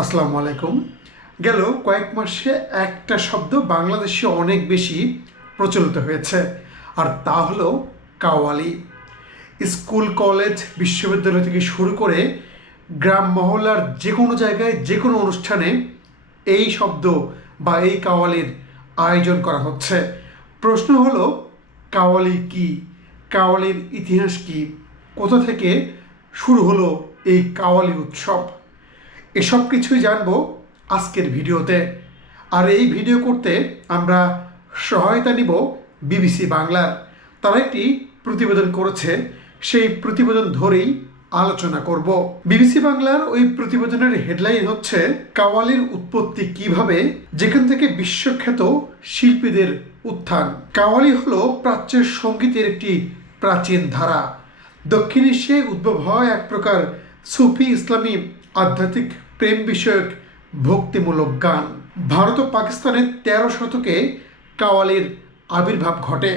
আসসালামু আলাইকুম। গেল কয়েক মাসে একটা শব্দ বাংলাদেশে অনেক বেশি প্রচলিত হয়েছে, আর তা হলো কাওয়ালি। স্কুল, কলেজ, বিশ্ববিদ্যালয় থেকে শুরু করে গ্রাম মহল্লার যে কোনো জায়গায় যে কোনো অনুষ্ঠানে এই শব্দ বা এই কাওয়ালির আয়োজন করা হচ্ছে। প্রশ্ন হলো, কাওয়ালি কি? কাওয়ালির ইতিহাস কি? কোথা থেকে শুরু হলো এই কাওয়ালি উৎসব? এসব কিছুই জানবো আজকের ভিডিওতে। আর এই ভিডিও করতে আমরা সহায়তা নিব বিবিসি বাংলার। তারা একটি প্রতিবেদন করেছে, সেই প্রতিবেদন ধরেই আলোচনা করব। বিবিসি বাংলার ওই প্রতিবেদনের হেডলাইন হচ্ছে, কাওয়ালির উৎপত্তি কিভাবে, যেখান থেকে বিশ্বখ্যাত শিল্পীদের উত্থান। কাওয়ালি হলো প্রাচ্যের সঙ্গীতের একটি প্রাচীন ধারা। দক্ষিণ এশিয়ায় উদ্ভব হয় এক প্রকার সুফি ইসলামী আধ্যাত্মিক প্রেম বিষয়ক ভক্তিমূলক গান। ভারত ও পাকিস্তানের 13 শতকে কাওয়ালির আবির্ভাব ঘটে।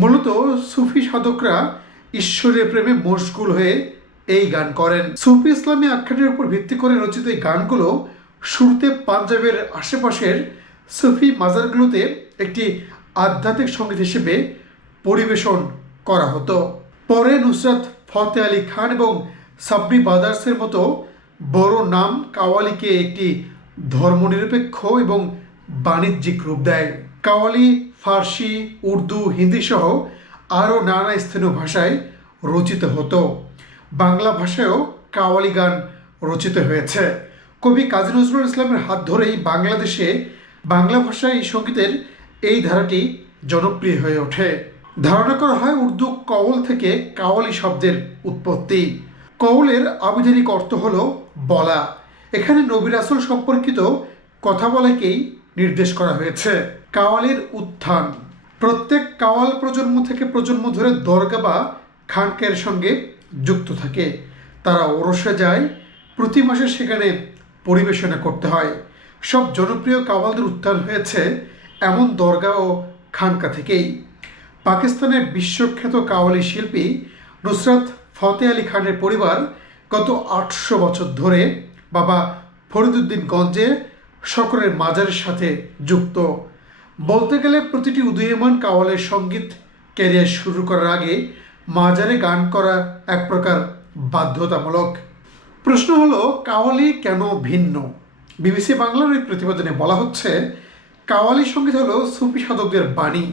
মূলত সুফি সাধকরা ঈশ্বরের প্রেমে মশগুল হয়ে এই গান করেন। সুফি ইসলামী আখ্যানের উপর ভিত্তি করে রচিত এই গানগুলো শুরুতে পাঞ্জাবের আশেপাশের সুফি মাজারগুলোতে একটি আধ্যাত্মিক সঙ্গীত হিসেবে পরিবেশন করা হতো। পরে নুসরাত ফতে আলী খান এবং সাবরি বাদার্সের মতো বড় নাম কাওয়ালিকে একটি ধর্মনিরপেক্ষ এবং বাণিজ্যিক রূপ দেয়। কাওয়ালি ফার্সি, উর্দু, হিন্দি সহ আরও নানা স্থানীয় ভাষায় রচিত হতো। বাংলা ভাষায়ও কাওয়ালি গান রচিত হয়েছে। কবি কাজী নজরুল ইসলামের হাত ধরেই বাংলাদেশে বাংলা ভাষায় এই সঙ্গীতের এই ধারাটি জনপ্রিয় হয়ে ওঠে। ধারণা করা হয় উর্দু কওল থেকে কাওয়ালি শব্দের উৎপত্তি। কওলের আবিধানিক অর্থ হলো বলা। এখানে নবী রাসূল সম্পর্কিত কথা বলাকেই নির্দেশ করা হয়েছে। কাওয়ালির উত্থান। প্রত্যেক কাওয়াল প্রজন্ম থেকে প্রজন্ম ধরে দরগা বা খানকের সঙ্গে যুক্ত থাকে। তারা ওরসে যায়, প্রতি মাসে সেখানে পরিবেশনা করতে হয়। সব জনপ্রিয় কাওয়ালদের উত্থান হয়েছে এমন দরগা ও খানকা থেকেই। পাকিস্তানের বিশ্বখ্যাত কাওয়ালি শিল্পী নুসরাত ফতে আলী খানের পরিবার গত 800 বছর ধরে বাবা ফরিদুদ্দিন গঞ্জে শকরের মাজারের সাথে যুক্ত। বলতে গেলে প্রতিটি উদীয়মান কাওয়ালের সঙ্গীত ক্যারিয়ার শুরু করার আগে মাজারে গান করা এক প্রকার বাধ্যতামূলক। প্রশ্ন হলো, কাওয়ালি কেন ভিন্ন? বিবিসি বাংলার এই প্রতিবেদনে বলা হচ্ছে, কাওয়ালি সঙ্গীত হলো সুফি সাধকদের বাণী।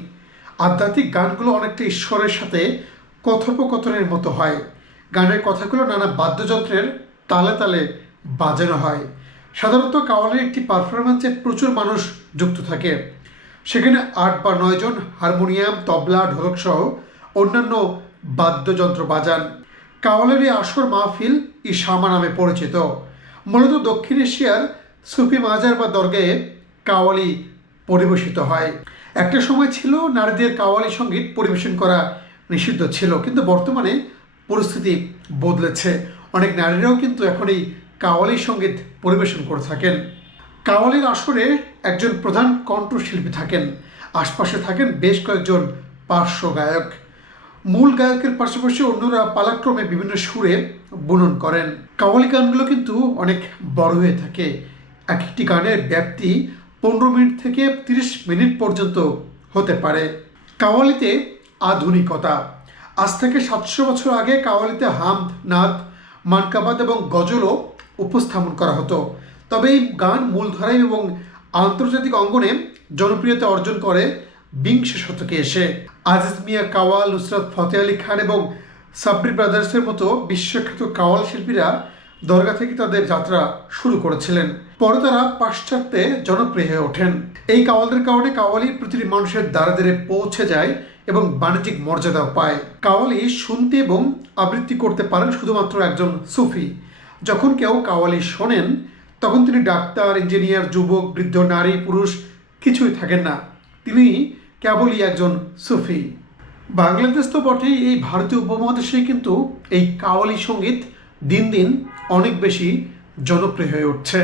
আধ্যাত্মিক গানগুলো অনেকটা ঈশ্বরের সাথে কথোপকথনের মতো হয়। গানের কথাগুলো নানা বাদ্যযন্ত্রের তালে তালে বাজানো হয়। সাধারণত কাওয়ালির একটি পারফরমেন্সে প্রচুর মানুষ যুক্ত থাকে। সেখানে 8 বা 9 জন হারমোনিয়াম, তবলা, ঢোলক সহ অন্যান্য বাদ্যযন্ত্র বাজান। কাওয়ালের এই আসর মাহফিল ইশামা নামে পরিচিত। মূলত দক্ষিণ এশিয়ার সুফি মাজার বা দরগায় কাওয়ালি পরিবেশিত হয়। একটা সময় ছিল নারীদের কাওয়ালি সঙ্গীত পরিবেশন করা নিষিদ্ধ ছিল, কিন্তু বর্তমানে পরিস্থিতি বদলেছে। অনেক নারীরাও কিন্তু এখন এই কাওয়ালি সঙ্গীত পরিবেশন করে থাকেন। কাওয়ালির আসরে একজন প্রধান কণ্ঠশিল্পী থাকেন, আশপাশে থাকেন বেশ কয়েকজন পার্শ্ব গায়ক। মূল গায়কের পাশাপাশি অন্যরা পালাক্রমে বিভিন্ন সুরে বুনন করেন। কাওয়ালি গানগুলো কিন্তু অনেক বড় হয়ে থাকে। এক একটি গানের ব্যাপ্তি 15 মিনিট থেকে 30 মিনিট পর্যন্ত হতে পারে। কাওয়ালিতে আধুনিকতা। আজ থেকে 700 বছর আগে কাওয়ালিতে হামদ, নাদ, মানকাবাদ এবং গজলও উপস্থাপন করা হতো। তবে এই গান মূলধারায় এবং আন্তর্জাতিক অঙ্গনে জনপ্রিয়তা অর্জন করে 20 শতকে এসে। আজিজ মিয়া কাওয়াল, নুসরাত ফতে আলী খান এবং সাবরি ব্রাদার্সের মতো বিশ্বখ্যাত কাওয়াল শিল্পীরা দরগা থেকে তাদের যাত্রা শুরু করেছিলেন। পরে তারা পাশ্চাত্যে জনপ্রিয় হয়ে ওঠেন। এই কাওয়ালদের কারণে কাওয়ালি প্রতিটি মানুষের দ্বারে দ্বারে পৌঁছে যায় এবং বাণিজ্যিক মর্যাদাও পায়। কাওয়ালি শুনতে এবং আবৃত্তি করতে পারেন শুধুমাত্র একজন সুফি। যখন কেউ কাওয়ালি শোনেন, তখন তিনি ডাক্তার, ইঞ্জিনিয়ার, যুবক, বৃদ্ধ, নারী, পুরুষ কিছুই থাকেন না। তিনি কেবলই একজন সুফি। বাংলাদেশ তো বটেই, এই ভারতীয় উপমহাদেশেই কিন্তু এই কাওয়ালি সঙ্গীত দিন দিন অনেক বেশি জনপ্রিয় হয়ে উঠছে।